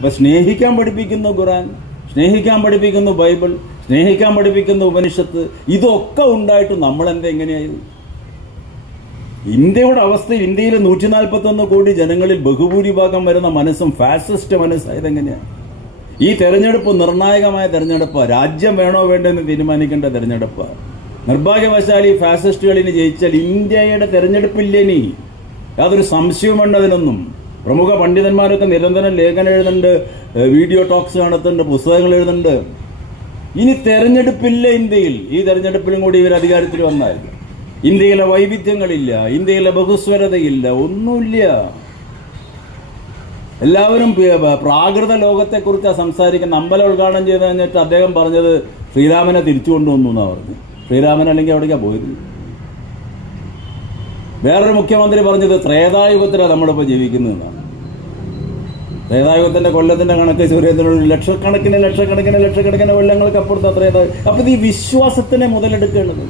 അപ്പൊ സ്നേഹിക്കാൻ പഠിപ്പിക്കുന്നു ഖുറാൻ സ്നേഹിക്കാൻ പഠിപ്പിക്കുന്നു ബൈബിൾ സ്നേഹിക്കാൻ പഠിപ്പിക്കുന്ന ഉപനിഷത്ത് ഇതൊക്കെ ഉണ്ടായിട്ട് നമ്മൾ എന്താ എങ്ങനെയായത് ഇന്ത്യയുടെ അവസ്ഥ ഇന്ത്യയിലെ നൂറ്റി നാൽപ്പത്തൊന്ന് കോടി ജനങ്ങളിൽ ബഹുഭൂരിഭാഗം വരുന്ന മനസ്സും ഫാസിസ്റ്റ് മനസ്സായത് എങ്ങനെയാണ് ഈ തെരഞ്ഞെടുപ്പ് നിർണായകമായ തെരഞ്ഞെടുപ്പ്. രാജ്യം വേണോ വേണ്ടെന്ന് തീരുമാനിക്കേണ്ട തെരഞ്ഞെടുപ്പ്. നിർഭാഗ്യവശാൽ ഈ ഫാസിസ്റ്റുകളിന് ജയിച്ചാൽ ഇന്ത്യയുടെ തെരഞ്ഞെടുപ്പില്ലേ ഇനി? യാതൊരു സംശയം വേണ്ട അതിനൊന്നും. പ്രമുഖ പണ്ഡിതന്മാരൊക്കെ നിരന്തരം ലേഖനം എഴുതുന്നുണ്ട് വീഡിയോ ടോക്സ് നടത്തുന്നുണ്ട് പുസ്തകങ്ങൾ എഴുതുന്നുണ്ട്. ഇനി തെരഞ്ഞെടുപ്പില്ല ഇന്ത്യയിൽ. ഈ തെരഞ്ഞെടുപ്പിലും കൂടി ഇവർ അധികാരത്തിൽ വന്നാൽ ഇന്ത്യയിലെ വൈവിധ്യങ്ങളില്ല ഇന്ത്യയിലെ ബഹുസ്വരതയില്ല ഒന്നുമില്ല. എല്ലാവരും പ്രാകൃത ലോകത്തെക്കുറിച്ചാണ് സംസാരിക്കുന്ന അമ്പലം ഉദ്ഘാടനം ചെയ്ത് കഴിഞ്ഞിട്ട് അദ്ദേഹം പറഞ്ഞത് ശ്രീരാമനെ തിരിച്ചു കൊണ്ടുവന്നു എന്നാണ് പറഞ്ഞു ശ്രീരാമൻ അല്ലെങ്കിൽ എവിടേക്കാണ് പോയത്? വേറൊരു മുഖ്യമന്ത്രി പറഞ്ഞത് ത്രേതായുഗത്തിലാണ് നമ്മളിപ്പോൾ ജീവിക്കുന്നതെന്നാണ് ത്രേതായുഗത്തിന്റെ കൊല്ലത്തിന്റെ കണക്ക് സുരേന്ദ്രനോട് ലക്ഷക്കണക്കിന് ലക്ഷക്കണക്കിന് ലക്ഷക്കണക്കിന് കൊല്ലങ്ങൾക്ക് അപ്പുറത്ത് ത്രേതായു അപ്പൊ ഇത് ഈ വിശ്വാസത്തിനെ മുതലെടുക്കേണ്ടത്.